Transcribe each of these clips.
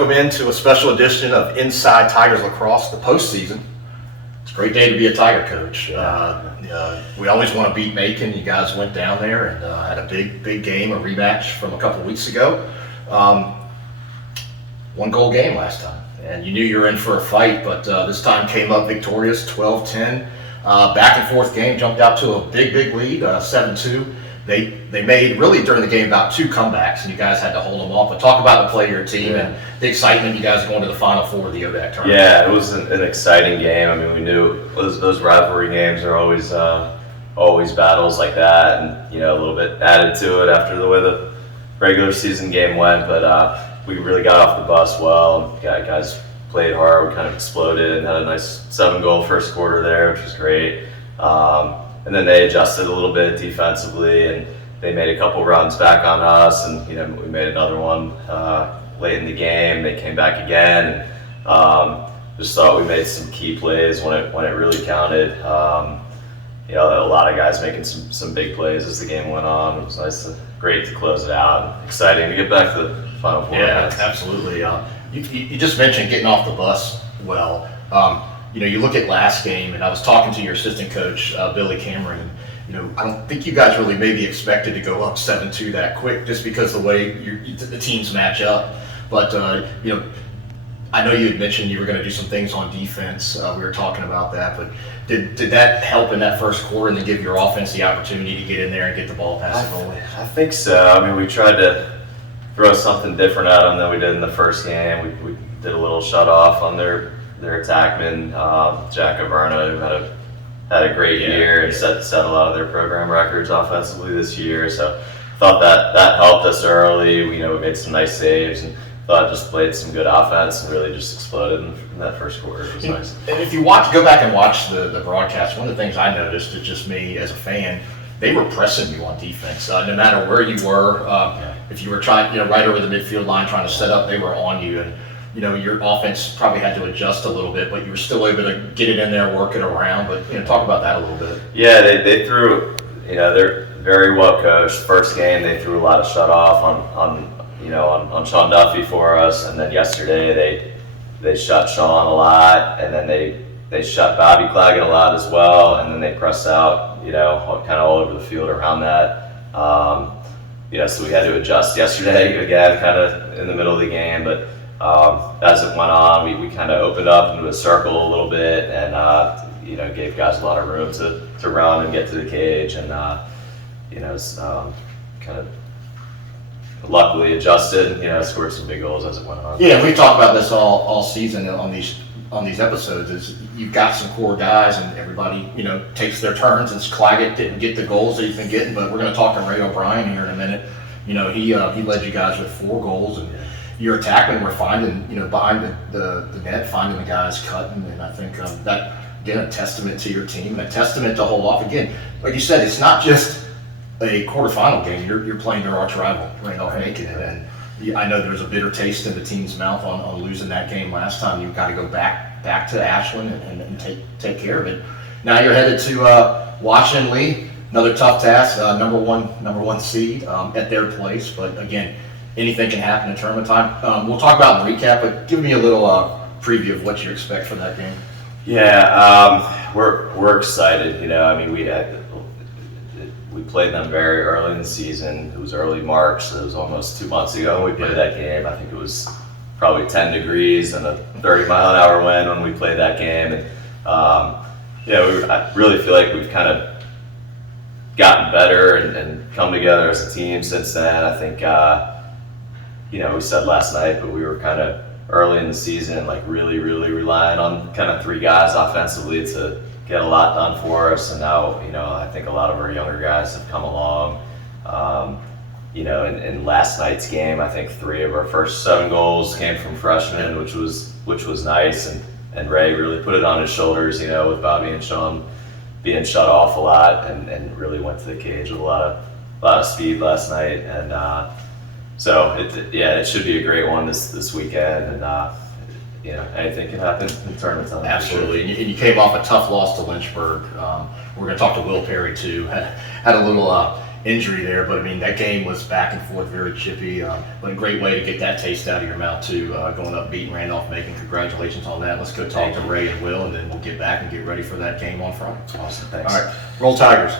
welcome into a special edition of Inside Tigers Lacrosse, the postseason. It's a great day to be a Tiger coach. We always want to beat Macon. You guys went down there and had a big game, a rematch from a couple weeks ago. One goal game last time, and you knew you were in for a fight, but this time came up victorious, 12-10. Back and forth game, jumped out to a big lead, 7-2. They made, really during the game, about 2 comebacks, and you guys had to hold them off. But talk about the play of your team and the excitement you guys going to the Final Four of the ODAC Tournament. Yeah, it was an exciting game. I mean, we knew those rivalry games are always battles like that, and a little bit added to it after the way the regular season game went. But we really got off the bus well. Guys played hard. We kind of exploded and had a nice 7-goal first quarter there, which was great. And then they adjusted a little bit defensively, and they made a couple runs back on us, and we made another one late in the game. They came back again, and just thought we made some key plays when it really counted. A lot of guys making some big plays as the game went on. It was great to close it out. Exciting to get back to the Final Four. Yeah, absolutely. You just mentioned getting off the bus well. You look at last game, and I was talking to your assistant coach, Billy Cameron, and, I don't think you guys really maybe expected to go up 7-2 that quick just because the way the teams match up. But, I know you had mentioned you were going to do some things on defense. We were talking about that, but did that help in that first quarter and then give your offense the opportunity to get in there and get the ball past the goal? I think so. I mean, we tried to throw something different at them than we did in the first game. We did a little shut off on their attackman, Jack Averna, who had a great year and set a lot of their program records offensively this year. So I thought that helped us early. We made some nice saves and thought just played some good offense and really just exploded in that first quarter. It was nice. And if you go back and watch the broadcast, one of the things I noticed is just me as a fan, they were pressing you on defense. No matter where you were, if you were trying, right over the midfield line trying to set up, they were on you. And your offense probably had to adjust a little bit, but you were still able to get it in there, work it around. But talk about that a little bit. Yeah, they threw. They're very well coached. First game, they threw a lot of shut off on Sean Duffy for us, and then yesterday they shut Sean a lot, and then they shut Bobby Claggett a lot as well, and then they pressed out, kind of all over the field around that. So we had to adjust yesterday again, kind of in the middle of the game, but. As it went on, we kind of opened up into a circle a little bit, and gave guys a lot of room to run and get to the cage, and kind of luckily adjusted, scored some big goals as it went on. Yeah, we've talked about this all season on these episodes. Is you've got some core guys, and everybody takes their turns. And Claggett didn't get the goals that he's been getting, but we're going to talk to Ray O'Brien here in a minute. He led you guys with 4 goals, and your attackmen were finding, behind the net, finding the guys cutting, and I think that, again, a testament to your team and a testament to hold off. Again, like you said, it's not just a quarterfinal game. You're playing their arch rival, Randolph-Macon, and I know there's a bitter taste in the team's mouth on losing that game last time. You've got to go back to Ashland and take care of it. Now you're headed to Washington Lee, another tough task, number one seed at their place, but again, anything can happen in tournament time. We'll talk about in the recap, but give me a little preview of what you expect for that game. Yeah, we're excited. We played them very early in the season. It was early March, so it was almost 2 months ago we played that game. I think it was probably 10 degrees and a 30-mile-an-hour wind when we played that game. And I really feel like we've kind of gotten better and come together as a team since then. I think. We said last night, but we were kind of early in the season, like really relying on kind of 3 guys offensively to get a lot done for us. And now, I think a lot of our younger guys have come along. In last night's game, I think 3 of our first 7 goals came from freshmen, which was nice. And Ray really put it on his shoulders, with Bobby and Sean being shut off a lot and really went to the cage with a lot of speed last night. And, So it should be a great one this weekend, and anything can happen in tournament time. Absolutely, and you came off a tough loss to Lynchburg. We're going to talk to Will Perry too. Had a little injury there, but I mean, that game was back and forth, very chippy. But a great way to get that taste out of your mouth too, going up beating Randolph-Macon. Congratulations on that. Let's go talk to Ray and Will, and then we'll get back and get ready for that game on Friday. Awesome, thanks. All right, roll Tigers.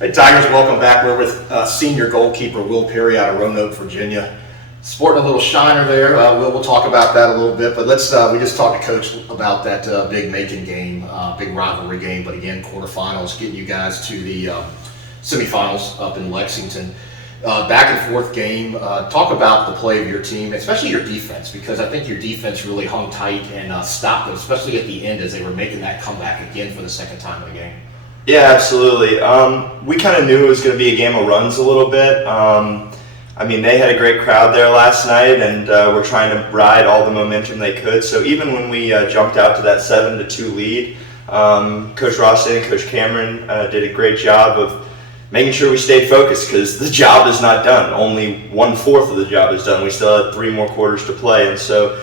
Hey Tigers, welcome back. We're with senior goalkeeper Will Perry out of Roanoke, Virginia. Sporting a little shiner there. We'll talk about that a little bit, but let's. We just talked to Coach about that big Macon game, big rivalry game, but again, quarterfinals, getting you guys to the semifinals up in Lexington. Back and forth game. Talk about the play of your team, especially your defense, because I think your defense really hung tight and stopped them, especially at the end as they were making that comeback again for the second time in the game. Yeah, absolutely. We kind of knew it was going to be a game of runs a little bit. I mean, they had a great crowd there last night, and we're trying to ride all the momentum they could. So even when we jumped out to that 7-2 lead, Coach Rostan and Coach Cameron did a great job of making sure we stayed focused, because the job is not done. Only 1/4 of the job is done. We still had 3 more quarters to play, and so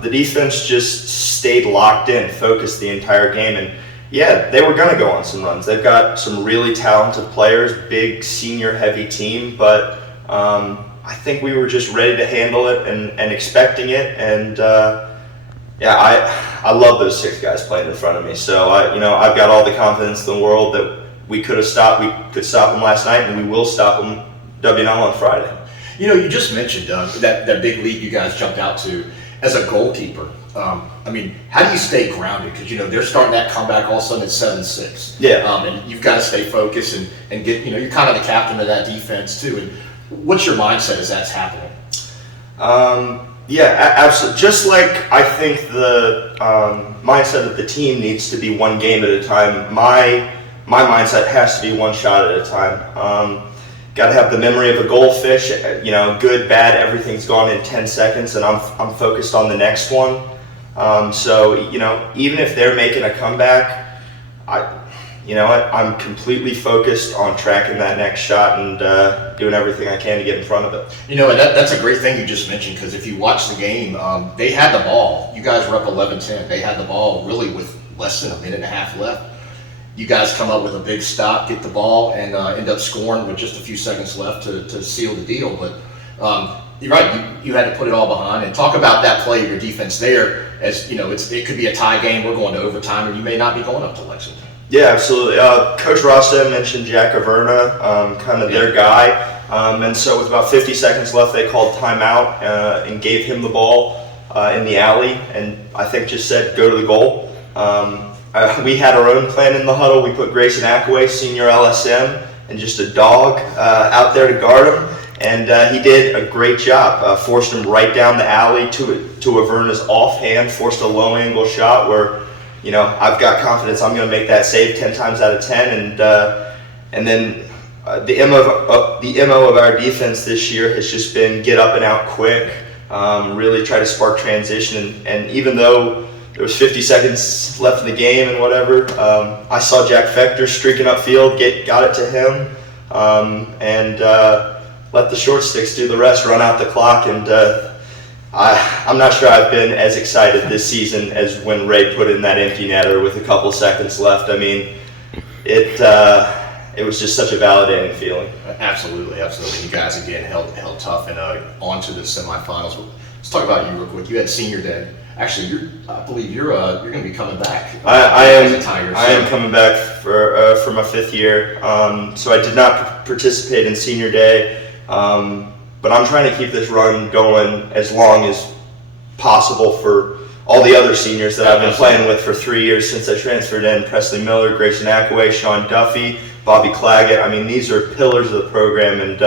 the defense just stayed locked in, focused the entire game. And yeah, they were going to go on some runs. They've got some really talented players, big senior heavy team, but I think we were just ready to handle it and expecting it. And I love those 6 guys playing in front of me. So I've got all the confidence in the world that we could stop them last night, and we will stop them WNL on Friday. You know, you just mentioned that big lead you guys jumped out to as a goalkeeper. I mean, how do you stay grounded? Because, they're starting that comeback all of a sudden at 7-6. Yeah. And you've got to stay focused and get, you're kind of the captain of that defense too. And what's your mindset as that's happening? Yeah, absolutely. Just like I think the mindset of the team needs to be one game at a time, my mindset has to be one shot at a time. Got to have the memory of a goldfish, good, bad, everything's gone in 10 seconds, and I'm focused on the next one. So even if they're making a comeback, I'm completely focused on tracking that next shot and doing everything I can to get in front of it. And that's a great thing you just mentioned, because if you watch the game, they had the ball. You guys were up 11-10. They had the ball really with less than a minute and a half left. You guys come up with a big stop, get the ball, and end up scoring with just a few seconds left to seal the deal. But you're right, you had to put it all behind. And talk about that play of your defense there. As it could be a tie game. We're going to overtime, and you may not be going up to Lexington. Yeah, absolutely. Coach Rostan mentioned Jack Averna, kind of their guy. And so with about 50 seconds left, they called timeout and gave him the ball in the alley, and I think just said, go to the goal. We had our own plan in the huddle. We put Grayson Akaway, senior LSM, and just a dog out there to guard him. And he did a great job. Forced him right down the alley to Averna's offhand, forced a low angle shot where, I've got confidence I'm going to make that save 10 times out of 10. And then the MO of our defense this year has just been get up and out quick, really try to spark transition. And even though there was 50 seconds left in the game and whatever, I saw Jack Fector streaking upfield, got it to him, and let the short sticks do the rest, run out the clock. And I'm not sure I've been as excited this season as when Ray put in that empty netter with a couple seconds left. I mean, it was just such a validating feeling. Absolutely. You guys again held tough and on to the semifinals. Let's talk about you real quick. You had senior day. Actually, I believe you're going to be coming back. I am coming back for my 5th year. So I did not participate in senior day, but I'm trying to keep this run going as long as possible for all the other seniors that I've been playing with for 3 years since I transferred in. Presley Miller, Grayson Akaway, Sean Duffy, Bobby Claggett. I mean, these are pillars of the program, and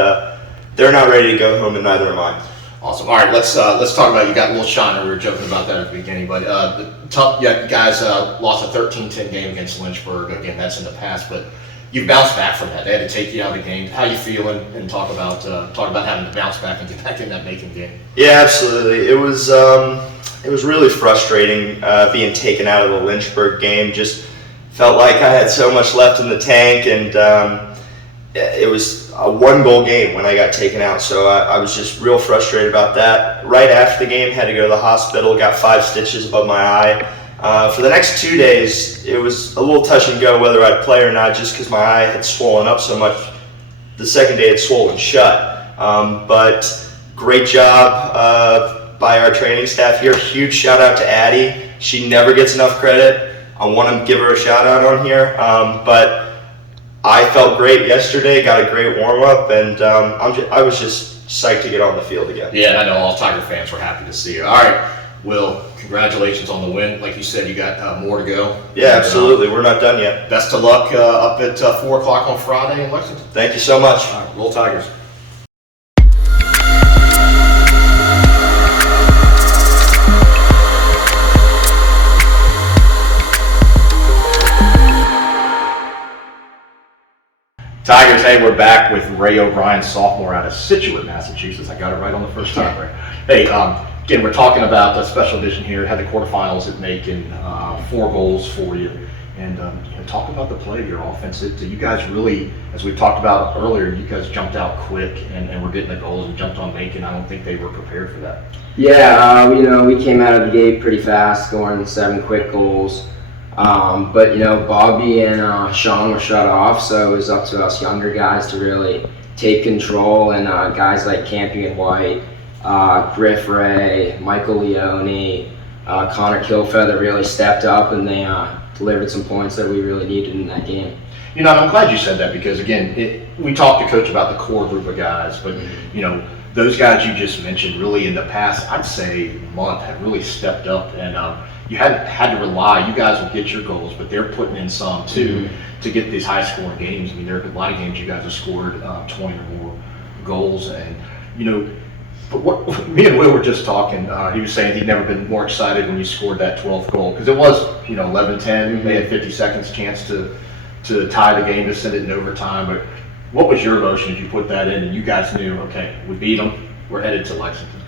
they're not ready to go home, and neither am I. Awesome. All right, let's talk about, you got a little shiner. We were joking about that at the beginning, but you guys lost a 13-10 game against Lynchburg. Again, that's in the past, but you bounced back from that. They had to take you out of the game. How you feeling? And talk about having to bounce back and get back in that Macon game. Yeah, absolutely. It was really frustrating being taken out of the Lynchburg game. Just felt like I had so much left in the tank, and it was a 1-goal game when I got taken out, so I was just real frustrated about that. Right after the game, had to go to the hospital, got 5 stitches above my eye. For the next 2 days, it was a little touch and go whether I'd play or not, just because my eye had swollen up so much. The second day, it swollen shut. But great job by our training staff here. Huge shout out to Addie. She never gets enough credit. I want to give her a shout out on here. But I felt great yesterday, got a great warm up, and I was just psyched to get on the field again. Yeah, and I know all Tiger fans were happy to see you. All right, Will, congratulations on the win. Like you said, you got more to go. Yeah, absolutely. We're not done yet. Best of luck up at 4 o'clock on Friday in Lexington. Thank you so much. All right, Roll Tigers. Tigers, hey, we're back with Ray O'Brien, sophomore out of Scituate, Massachusetts. I got it right on the first time, Ray. Hey, again, we're talking about the special edition here. Had the quarterfinals at Macon, 4 goals for you. And talk about the play of your offense. You guys really, as we talked about earlier, you guys jumped out quick and were getting the goals and jumped on Macon. I don't think they were prepared for that. Yeah, we came out of the gate pretty fast, scoring 7 quick goals. But Bobby and Sean were shut off, so it was up to us younger guys to really take control. And guys like Campion White, Griff Ray, Michael Leone, Connor Kilfeather really stepped up, and they delivered some points that we really needed in that game. I'm glad you said that because, again, we talked to Coach about the core group of guys, but, those guys you just mentioned really in the past, I'd say, month have really stepped up, and you had to rely. You guys will get your goals, but they're putting in some too to get these high-scoring games. I mean, there are a lot of games you guys have scored 20 or more goals, and but what me and Will were just talking. He was saying he'd never been more excited when you scored that 12th goal because it was 11-10. They had 50 seconds chance to tie the game, to send it in overtime. But what was your emotion as you put that in and you guys knew, okay, we beat them, we're headed to Lexington?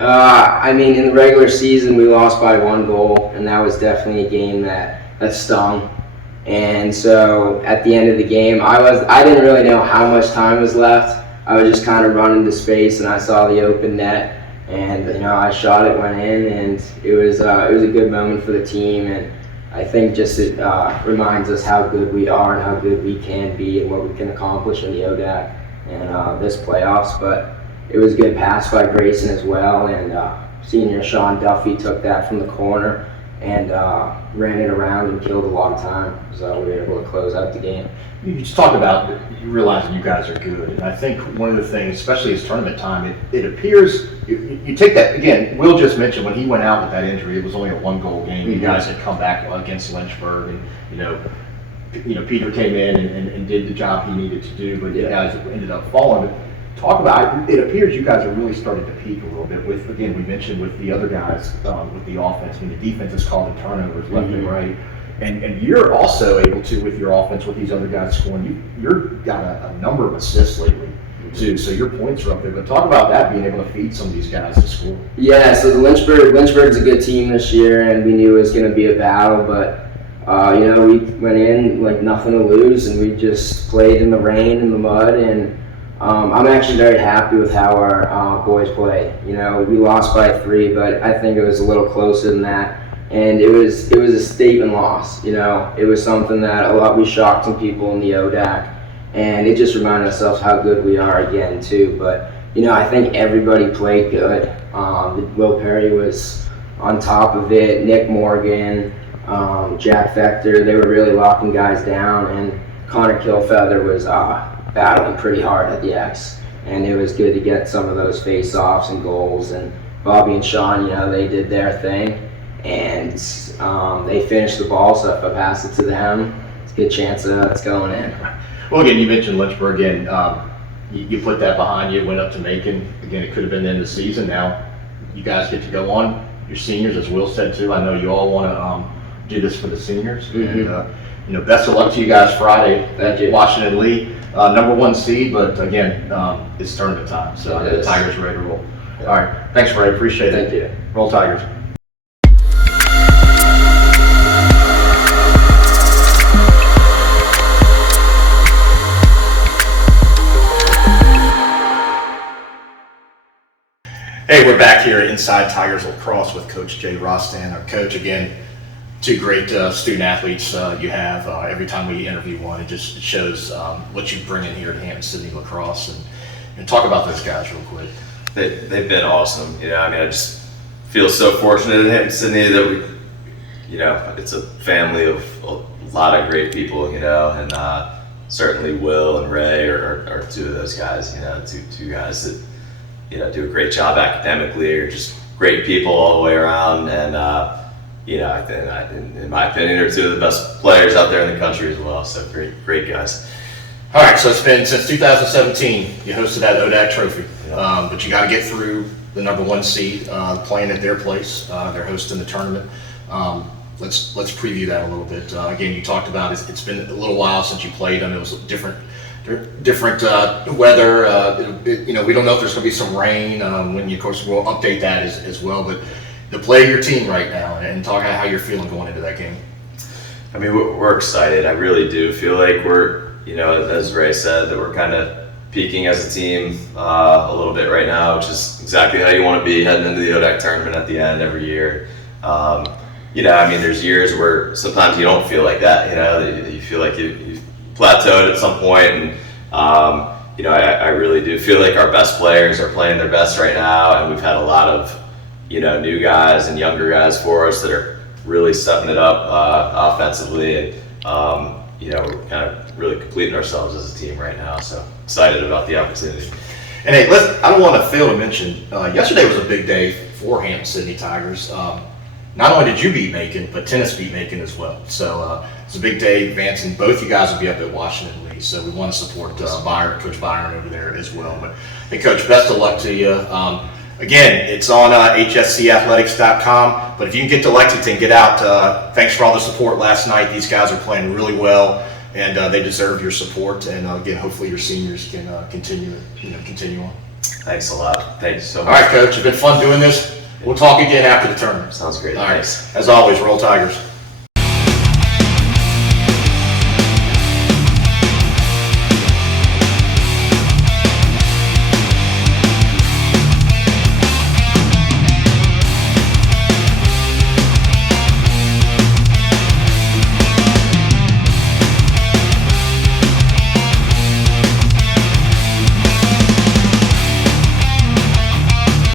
In the regular season, we lost by 1 goal, and that was definitely a game that stung. And so at the end of the game, I didn't really know how much time was left. I was just kind of running to space, and I saw the open net, and I shot it, went in, and it was a good moment for the team. And I think just it reminds us how good we are and how good we can be and what we can accomplish in the ODAC and this playoffs. But it was a good pass by Grayson as well, and senior Sean Duffy took that from the corner and ran it around and killed a lot of time, so we were able to close out the game. You just talked about you realizing you guys are good, and I think one of the things, especially as tournament time, it appears you take that again. Will just mentioned when he went out with that injury, it was only a 1-goal game. You guys had come back against Lynchburg, and Peter came in and did the job he needed to do, but you guys ended up falling. But talk about it appears you guys are really starting to peak a little bit with, again, we mentioned with the other guys with the offense. The defense is calling turnovers left and right. And you're also able to, with your offense, with these other guys scoring, you've got a number of assists lately, too. So your points are up there. But talk about that, being able to feed some of these guys to score. Yeah, so the Lynchburg's a good team this year, and we knew it was going to be a battle. But, we went in like nothing to lose, and we just played in the rain and the mud. And I'm actually very happy with how our boys played. We lost by 3, but I think it was a little closer than that. And it was a statement loss. It was something that we shocked some people in the ODAC, and it just reminded us how good we are again too. But I think everybody played good. Will Perry was on top of it. Nick Morgan, Jack Fector, they were really locking guys down, and Connor Kilfeather was battling pretty hard at the X, and it was good to get some of those face-offs and goals. And Bobby and Sean, they did their thing. And they finished the ball, so if I pass it to them, it's a good chance it's going in. Well, again, you mentioned Lynchburg again. You put that behind you, went up to Macon. Again, it could have been the end of the season. Now you guys get to go on. Your seniors, as Will said too, I know you all want to do this for the seniors. And best of luck to you guys Friday. Thank you. Washington Lee, number 1 seed, but again, it's tournament time, so the Tigers are ready to roll. All right, thanks, Ray. Appreciate it. Thank you. Roll Tigers. Hey, we're back here at Inside Tigers Lacrosse with Coach Jay Rostan. Our coach, again, two great student athletes you have. Every time we interview one, it just shows what you bring in here at Hampden-Sydney Lacrosse. And talk about those guys real quick. They've been awesome. You know, I mean, I just feel so fortunate at Hampden-Sydney that we, you know, it's a family of a lot of great people, you know, and certainly Will and Ray are two of those guys, you know, two guys that, you know, do a great job academically, are just great people all the way around, and you know, I think, in my opinion, are two of the best players out there in the country as well. So great guys. All right, so it's been since 2017 you hosted that ODAC trophy, but you got to get through the #1 seed, playing at their place. They're hosting the tournament. Let's preview that a little bit. Again, you talked about it's been a little while since you played them. It was different weather. You know, we don't know if there's going to be some rain. When you, of course, we'll update that as well. But to play your team right now and talk about how you're feeling going into that game. I mean, we're excited. I really do feel like we're, you know, as Ray said, that we're kind of peaking as a team a little bit right now, which is exactly how you want to be heading into the ODAC tournament at the end every year. You know, I mean, there's years where sometimes you don't feel like that. You know, you feel like you've plateaued at some point, and you know, I really do feel like our best players are playing their best right now, and we've had a lot of, you know, new guys and younger guys for us that are really stepping it up offensively, and you know, we're kind of really completing ourselves as a team right now. So excited about the opportunity. And hey, I don't want to fail to mention, yesterday was a big day for Hampden-Sydney Tigers. Not only did you beat Macon, but tennis beat Macon as well. So it's a big day advancing. Both you guys will be up at Washington Lee, so we want to support Coach Byron over there as well. But hey, Coach, best of luck to you. Again, it's on hscathletics.com, but if you can get to Lexington, get out. Thanks for all the support last night. These guys are playing really well, and they deserve your support. And again, hopefully your seniors can continue on. Thanks a lot. Thanks so much. All right, Coach, it's been fun doing this. We'll talk again after the tournament. Sounds great. All right. Thanks. As always, roll Tigers.